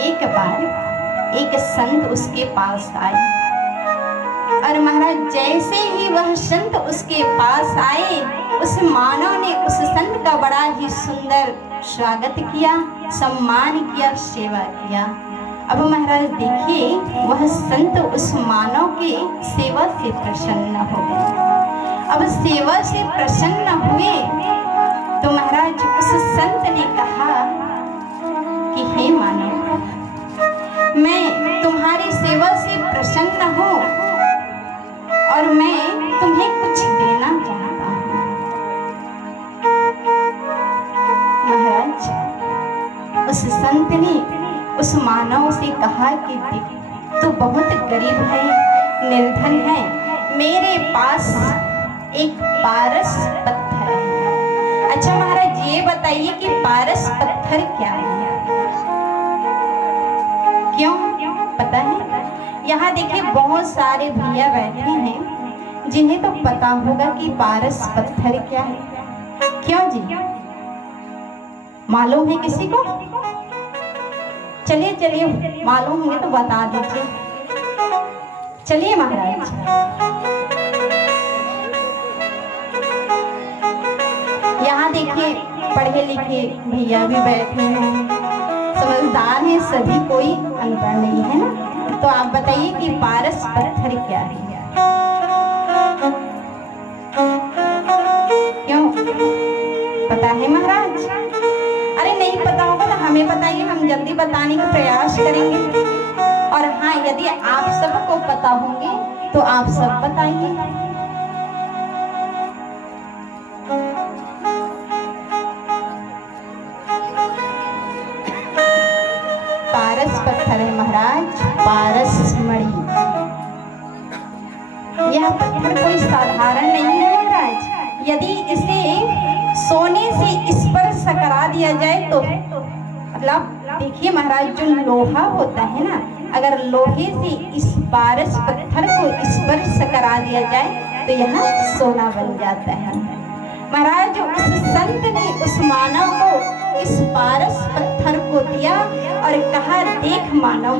एक बार एक संत उसके पास आए और महाराज जैसे ही वह संत उसके पास आए, उस मानव ने उस संत का बड़ा ही सुंदर स्वागत किया, सम्मान किया, सेवा किया। अब महाराज देखिए, वह संत उस मानव की सेवा से प्रसन्न हो गए। अब सेवा से प्रसन्न हुए तो महाराज उस संत ने कहा कि हे मानव, मैं तुम्हारी सेवा से प्रसन्न हूँ और मैं तुम्हें कुछ देना चाहता हूँ। महाराज उस संत ने उस मानव से कहा कि तू बहुत गरीब है, निर्धन है, मेरे पास एक पारस पत्थर है। अच्छा महाराज ये बताइए कि पारस पत्थर क्या है? क्यों पता है? यहाँ देखिए बहुत सारे भैया बैठे हैं जिन्हें तो पता होगा कि पारस पत्थर क्या है। क्यों जी, मालूम है किसी को? चलिए चलिए, मालूम होंगे तो बता दीजिए। चलिए महाराज, यहाँ देखिए पढ़े लिखे भैया भी बैठे हैं, समझदार हैं सभी, कोई अनपढ़ नहीं है ना। तो आप बताइए कि पारस पत्थर क्या है? क्यों पता है महाराज? अरे नहीं पता होगा तो हमें बताइए, हम जल्दी बताने का प्रयास करेंगे। और हाँ, यदि आप सबको पता होंगे तो आप सब बताइए। पारस पत्थर है महाराज, पारस मणि। यह पत्थर कोई साधारण नहीं है महाराज। यदि इसे सोने से स्पर्श करा दिया जाए तो मतलब देखिए महाराज, जो लोहा होता है ना, अगर लोहे से इस पारस पत्थर को स्पर्श करा दिया जाए तो यह सोना बन जाता है। महाराज उस संत ने उस मानव को इस पारस पत्थर को दिया और कहा, देख मानव,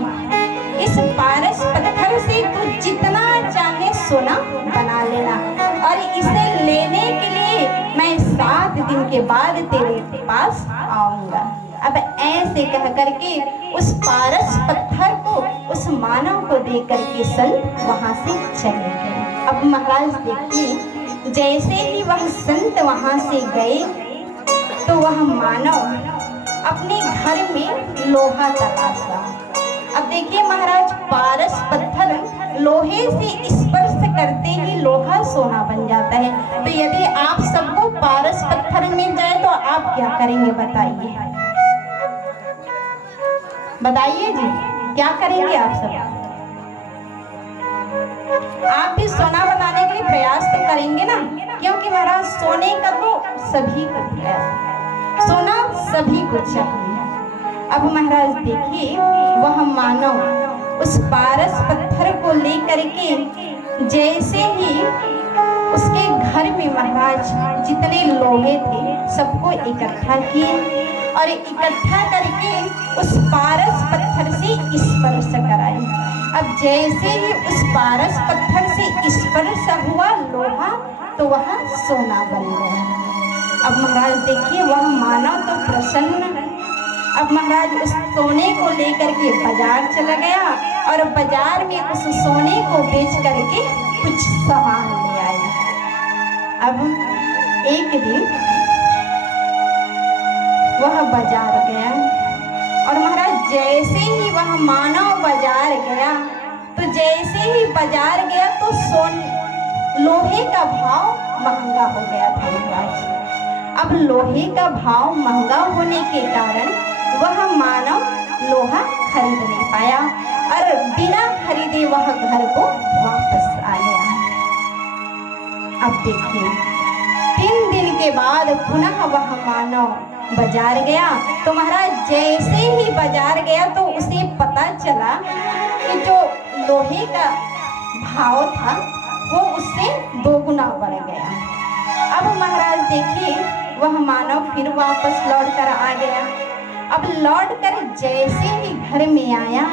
इस पारस पत्थर से तू जितना चाहे सोना बना लेना और इसे लेने के लिए मैं 7 दिन के बाद तेरे पास आऊंगा। अब ऐसे कह करके उस पारस पत्थर को उस मानव को दे करके संत वहां से चले गए। अब महाराज देखिए, जैसे ही वह संत वहां से गए तो वह मानव अपने घर में लोहा तराशा। अब देखिए महाराज, पारस पत्थर लोहे से स्पर्श करते ही लोहा सोना बन जाता है। तो यदि आप सबको पारस पत्थर मिल जाए तो आप क्या करेंगे? बताइए बताइए जी, क्या करेंगे आप सब? आप भी सोना बनाने के लिए प्रयास तो करेंगे ना, क्योंकि महाराज सोने का तो सभी को है, सोना सभी को चाहिए। अब महाराज देखिए, वह मानव उस पारस पत्थर को लेकर के जैसे ही उसके घर में महाराज जितने लोहे थे सबको इकट्ठा किए और इकट्ठा करके उस पारस पत्थर से स्पर्श कराए। अब जैसे ही उस पारस पत्थर से स्पर्श हुआ लोहा तो वह सोना बन गया। अब महाराज देखिए, वह मानव तो प्रसन्न। अब महाराज उस सोने को लेकर के बाजार चला गया और बाजार में उस सोने को बेच करके कुछ सामान ले आया। अब एक दिन वह बाजार गया और महाराज जैसे ही वह मानव बाजार गया तो जैसे ही बाजार गया तो लोहे का भाव महंगा हो गया था महाराज। अब लोहे का भाव महंगा होने के कारण वह मानव लोहा खरीद नहीं पाया और बिना खरीदे वह घर को वापस आ गया। अब देखिए, 3 दिन के बाद पुनः वह मानव बाजार गया तो महाराज जैसे ही बाजार गया तो उसे पता चला कि जो लोहे का भाव था वो उससे 2 गुना बढ़ गया। अब महाराज देखिए, वह मानव फिर वापस लौट कर आ गया। अब लौट कर जैसे ही घर में आया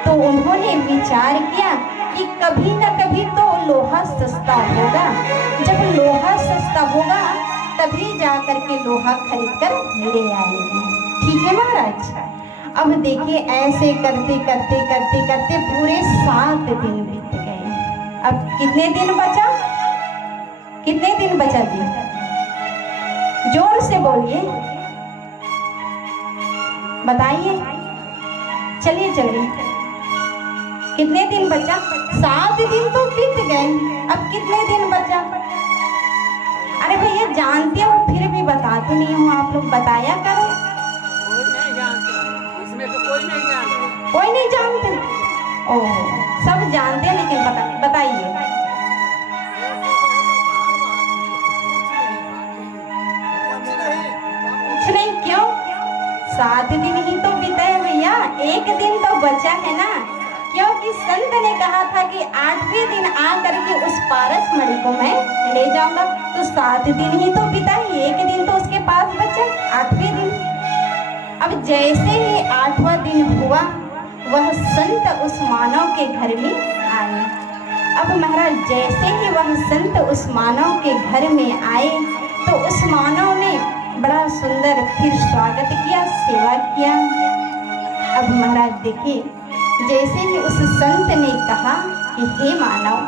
तो उन्होंने विचार किया कि कभी न कभी तो लोहा सस्ता होगा, जब लोहा सस्ता होगा तभी जा करके लोहा खरीद कर ले आएंगे। ठीक है महाराज। अब देखिए ऐसे करते करते करते करते पूरे 7 दिन बीत गए। अब कितने दिन बचा? कितने दिन बचा जी? जोर से बोलिए, बताइए। चलिए चलिए, कितने दिन बचा? 7 दिन तो बीत गए, अब कितने दिन बचा? अरे भैया जानते हो फिर भी बता तो नहीं हूँ, आप लोग बताया करो। कोई नहीं जानते, इसमें तो कोई नहीं जानते। कोई नहीं जानते? ओह, सब जानते हैं लेकिन बताइए। कुछ नहीं, क्यों? 7 दिन ही तो बीते हैं भैया, एक दिन तो बचा है ना, क्योंकि संत ने कहा था कि 8वें दिन आ करके उस पारस मणि को मैं ले जाऊंगा, तो 7 दिन ही तो बीता है, एक दिन तो उसके पास बचा, 8वें दिन। अब जैसे ही 8वां दिन हुआ वह संत उस मानव के घर में आए। अब महाराज जैसे ही वह संत उस मानव के घर में आए तो उस मानव ने बड़ा सुंदर फिर स्वागत किया, सेवा किया। अब महाराज देखिए, जैसे ही उस संत ने कहा कि हे मानव,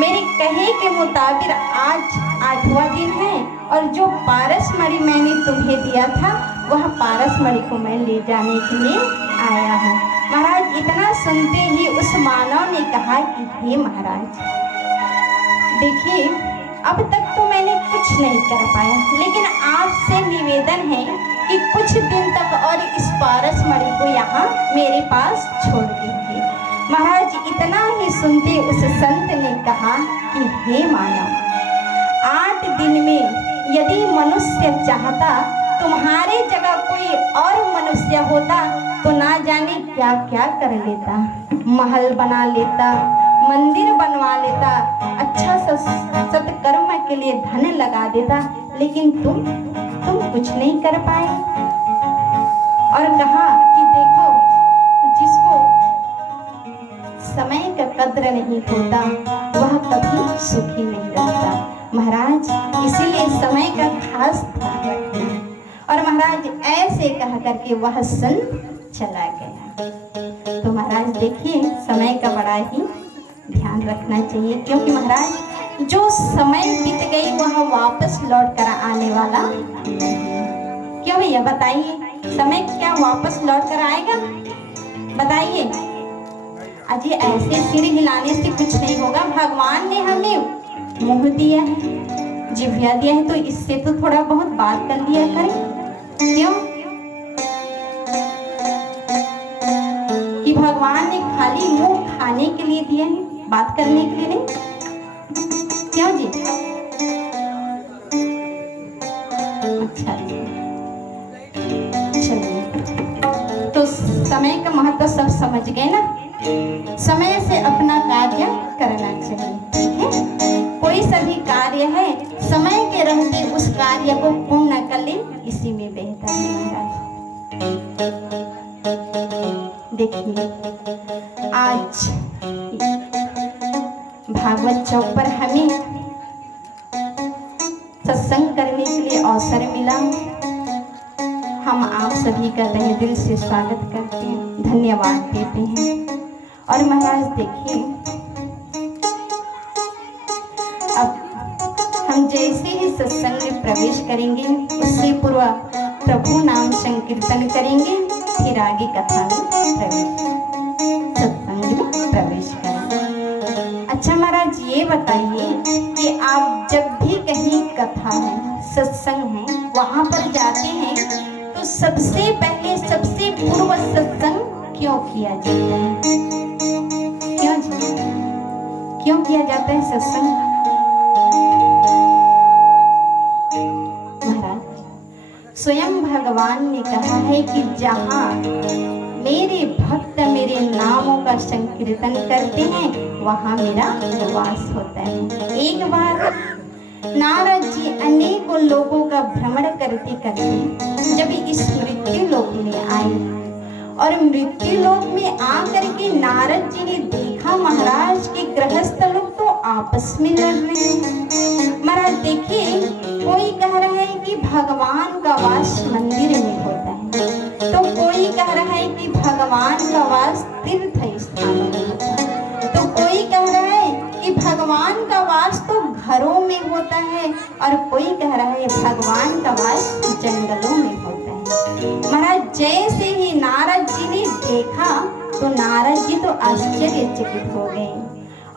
मेरे कहे के मुताबिक आज 8वां दिन है और जो पारस मणि मैंने तुम्हें दिया था वह पारस मणि को मैं ले जाने के लिए आया हूँ। महाराज इतना सुनते ही उस मानव ने कहा कि हे महाराज, देखिए अब तक तो मैंने कुछ नहीं कर पाया, लेकिन आपसे निवेदन है कि कुछ दिन तक और इस पारस मणि को यहाँ मेरे पास छोड़ दीजिए। महाराज इतना ही सुनते उस संत ने कहा कि हे मानव, 8 दिन में यदि मनुष्य चाहता तुम्हारे जगह कोई और मनुष्य होता तो ना जाने क्या क्या कर लेता, महल बना लेता, मंदिर बनवा लेता, अच्छा सत्कर्म के लिए धन लगा देता, लेकिन तुम कुछ नहीं कर पाए। और कहा कि देखो, जिसको समय का कद्र नहीं होता वह कभी सुखी नहीं रहता। महाराज इसीलिए समय का खास ध्यान रखना। और महाराज ऐसे कह करके वह संत चला गया। तो महाराज देखिए, समय का बड़ा ही ध्यान रखना चाहिए, क्योंकि महाराज जो समय बीत गई वह वापस लौट कर आने वाला नहीं। क्यों भैया बताइए, समय क्या वापस लौट कर आएगा? बताइए। अजी ऐसे सिर हिलाने से कुछ नहीं होगा। भगवान ने हमें मुंह दिया है, जिह्वा दिया है, तो इससे तो थोड़ा बहुत बात कर लिया करें। क्यों कि भगवान ने खाली मुंह खाने के लिए दिया है, बात करने के लिए नहीं। क्यों जी? अच्छा, चलिए, तो समय का महत्व सब समझ गए ना। समय से अपना कार्य करना चाहिए, ठीक है। कोई सभी कार्य है, समय के रहते उस कार्य को पूर्ण कर ले, इसी में बेहतर है महाराज। देखिए, आज भागवत चौक पर हमें सत्संग करने के लिए अवसर मिला। हम आप सभी का तहे दिल से स्वागत करते हैं, धन्यवाद देते हैं। और महाराज देखिए, अब हम जैसे ही सत्संग में प्रवेश करेंगे उससे पूर्व प्रभु नाम संकीर्तन करेंगे, फिर आगे कथा में सत्संग में प्रवेश करेंगे। अच्छा महाराज ये बताइए कि आप जब भी कहीं कथा है, सत्संग है, वहां पर जाते हैं तो सबसे पहले सबसे पूर्व सत्संग क्यों किया जाता है? क्यों किया जाता है सत्संग? महाराज स्वयं भगवान ने कहा है कि जहाँ मेरे भक्त मेरे नामों का संकीर्तन करते हैं वहाँ मेरा निवास होता है। एक बार नारद जी अनेकों लोगों का भ्रमण करते करते जब इस मृत्यु लोक में आए और मृत्यु लोक में आकर के नारद जी ने देखा महाराज कि गृहस्थ लोग तो आपस में लड़ रहे हैं। महाराज देखिए, कोई कह रहा है कि भगवान का वास मंदिर में होता है, तो कोई कह रहा है कि भगवान का वास तीर्थ स्थानों में होता है, तो कोई कह रहा है कि भगवान का वास तो घरों में होता है, और कोई कह रहा है भगवान का वास जंगलों में होता है। महाराज जैसे ही नारद जी ने देखा तो नारद जी तो आश्चर्यचकित हो गए,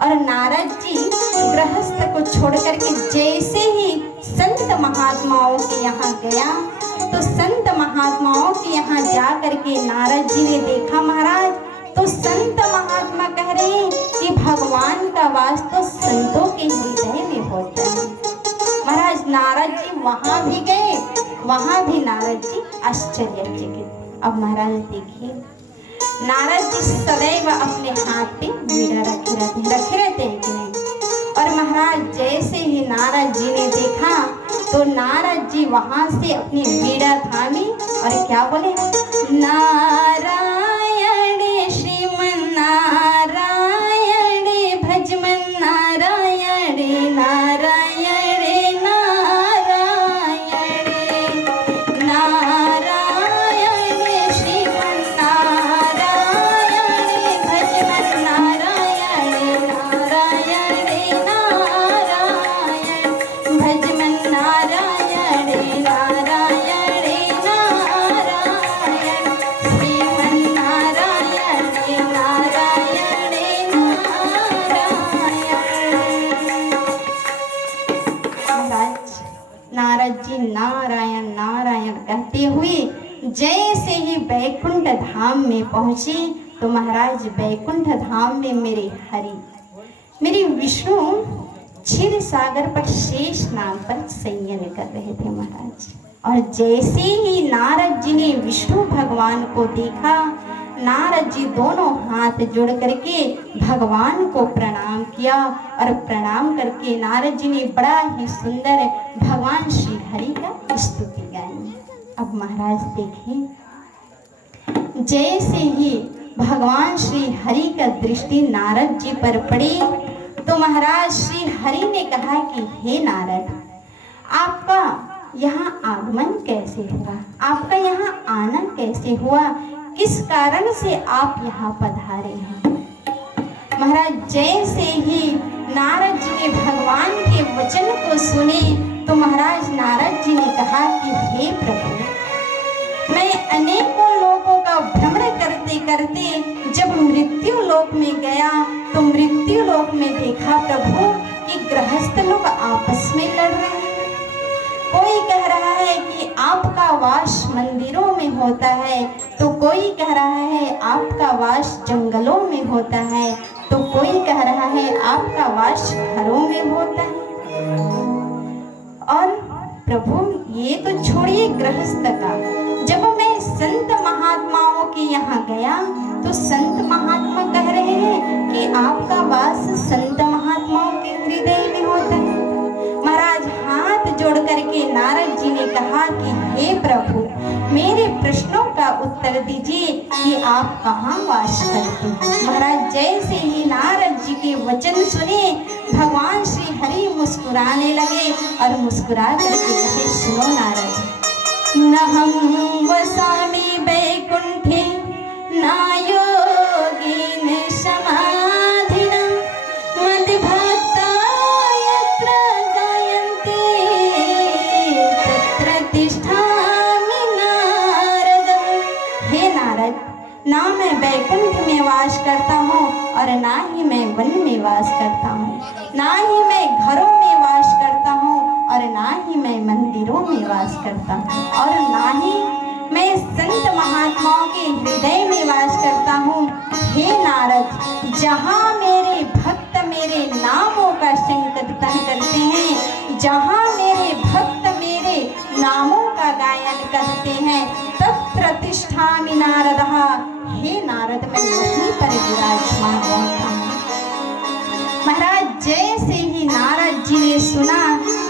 और नारद जी गृहस्थ को छोड़ करके जैसे ही संत महात्माओं के यहाँ गया, तो संत महात्माओं के यहाँ जा करके नारद जी ने देखा महाराज, तो संत महात्मा कह रहे हैं कि भगवान का वास तो संतों के हृदय में होता है। महाराज नारद जी वहां भी गए, वहां भी नारद जी आश्चर्यचकित। अब महाराज देखिए, नारद जी सदैव अपने हाथ पे वीणा रखे रहते हैं कि नहीं। और महाराज जैसे ही नारद जी ने देखा तो नारद जी वहां से अपनी वीणा थामी और क्या बोले, नारायण श्रीमन नारायण भजमन नारायण नारायण नारायण नारायण कहते हुए जैसे ही बैकुंठ धाम में पहुंचे, तो महाराज बैकुंठ धाम में मेरे हरि, मेरे विष्णु क्षीर सागर पर शेष नाग पर शयन कर रहे थे महाराज। और जैसे ही नारद जी ने विष्णु भगवान को देखा, नारद जी दोनों हाथ जोड़ करके भगवान को प्रणाम किया, और प्रणाम करके नारद जी ने बड़ा ही सुंदर भगवान श्री हरि का स्तुति गाई। अब महाराज देखिए, जैसे ही भगवान श्री हरि का दृष्टि नारद जी पर पड़ी, तो महाराज श्री हरि ने कहा कि हे नारद, आपका यहाँ आगमन कैसे हुआ, आपका यहाँ आना कैसे हुआ, किस कारण से आप यहाँ पधारे हैं। महाराज जैसे ही नारद जी ने भगवान के वचन को सुने, तो महाराज नारद जी ने कहा कि हे प्रभु, मैं अनेकों लोगों का भ्रमण करते करते जब मृत्यु लोक में गया, तो मृत्यु लोक में देखा प्रभु कि गृहस्थ लोग आपस में लड़ रहे हैं। कोई कह रहा है कि आपका वास मंदिरों में होता है, तो कोई कह रहा है आपका वास जंगलों में होता है, तो कोई कह रहा है आपका वास घरों में होता है। और प्रभु ये तो छोड़िए गृहस्थ का, जब मैं संत महात्माओं के यहाँ गया, तो संत महात्मा कह रहे हैं कि आपका वास संत महात्माओं के हृदय में होता है। महाराज हाथ जोड़ करके नारद जी ने कहा कि हे प्रभु, मेरे प्रश्नों का उत्तर दीजिए कि आप कहाँ वास करते हैं। महाराज जैसे ही नारद जी के वचन सुने, भगवान श्री हरि मुस्कुराने लगे, और मुस्कुरा करके कहे, सुनो नारद, न हम वसामि बैकुंठे न योगिन समाधिना मद्भक्ता यत्र गायन्ते तत्र तिष्ठामि नारद। हे नारद, ना मैं बैकुंठ में वास करता हूँ, और ना ही मैं वन में वास करता हूँ, ना ही मैं घरों में वास करता हूँ, और ना ही मैं मंदिरों में वास करता हूँ, और ना ही मैं संत महात्माओं के हृदय में वास करता हूँ। हे नारद, जहाँ मेरे भक्त मेरे नामों का संकीर्तन करते हैं, जहाँ मेरे भक्त मेरे नामों का गायन करते हैं, तत्र तिष्ठामि नारदः। हे नारद, मैं वहीं पर विराजमान रहता हूँ। महाराज जैसे ही नारद जी ने सुना,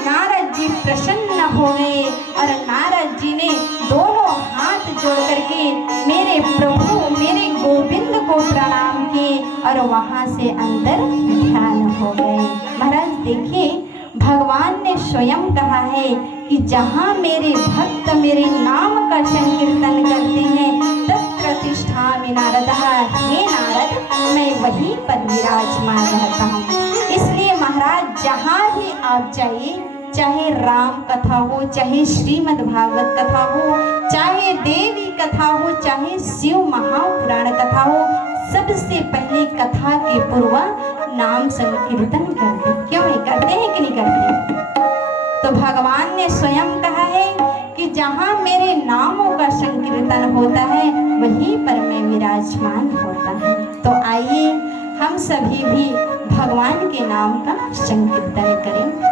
नारद जी प्रसन्न हो गए, और नारद जी ने दोनों हाथ जोड़ करके मेरे प्रभु मेरे गोविंद को प्रणाम किए और वहां से अंदर ध्यान हो गए। महाराज देखिए, भगवान ने स्वयं कहा है कि जहाँ मेरे भक्त मेरे नाम का संकीर्तन करते हैं तत्र तिष्ठामि नारदः, हे नारद मैं वहीं पर विराजमान रहता हूँ। इसलिए महाराज जहाँ भी आप जाइए, चाहे राम कथा हो, चाहे श्रीमद् भागवत कथा हो, चाहे देवी कथा हो, चाहे शिव महापुराण कथा हो, सबसे पहले कथा के पूर्व नाम संकीर्तन करते। क्यों नहीं करते हैं कि नहीं करते? तो भगवान ने स्वयं कहा है कि जहाँ मेरे नामों का संकीर्तन होता है वहीं पर मैं विराजमान होता है। तो आइए हम सभी भी भगवान के नाम का संकीर्तन करें।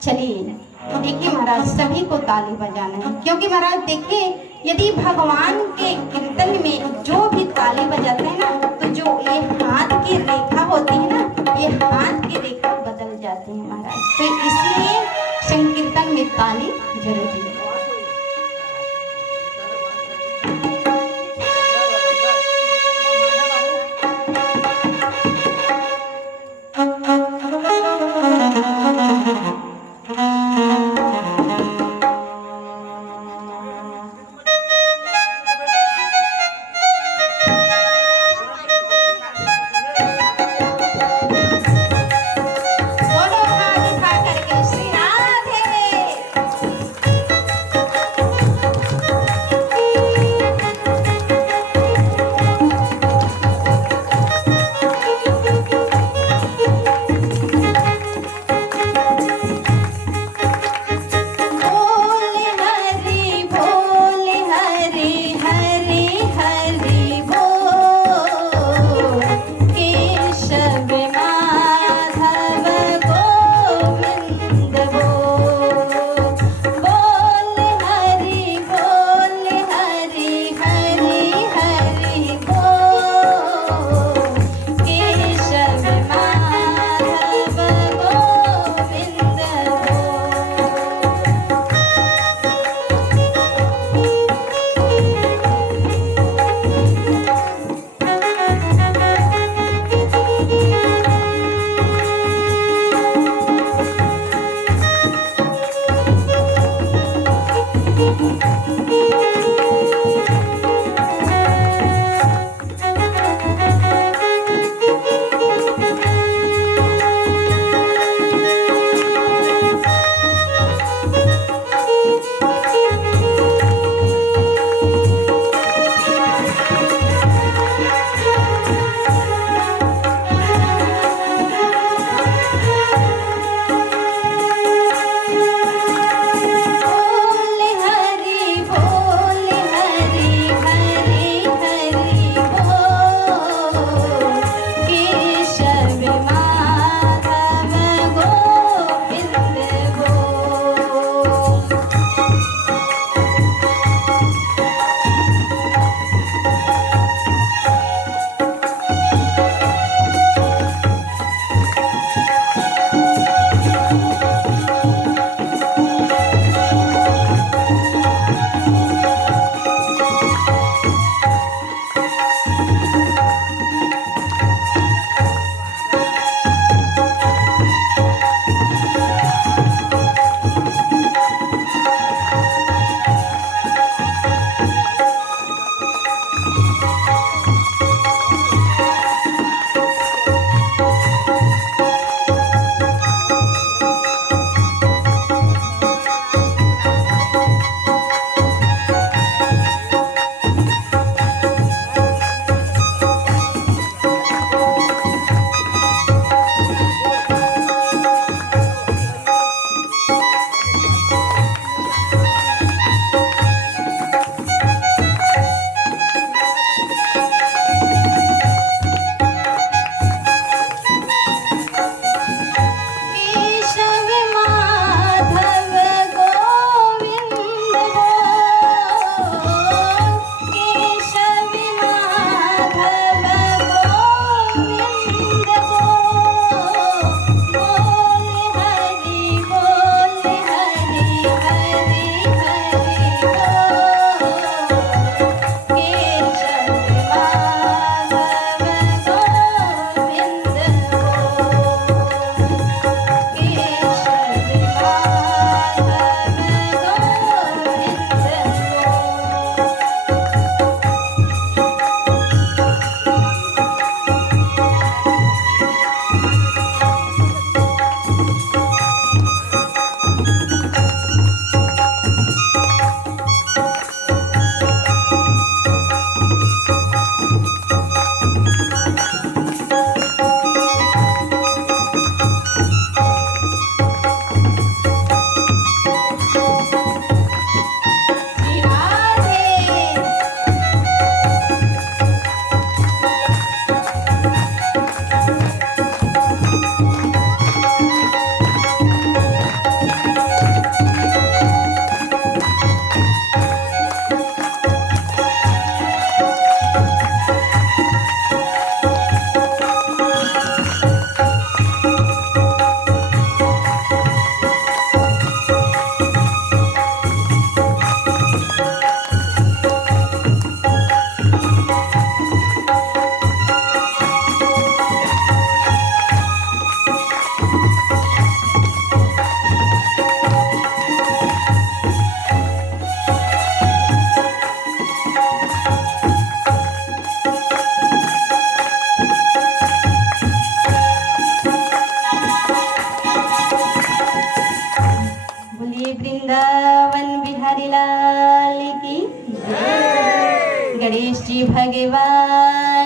चलिए देखिए महाराज, सभी को ताली बजाना है, क्योंकि महाराज देखिए यदि भगवान के कीर्तन में जो भी ताली बजाते हैं ना, तो जो ये हाथ की रेखा होती है ना, ये हाथ की रेखा बदल जाती है महाराज। तो इसलिए संकीर्तन में ताली जरूरी है। गणेश जी भगवान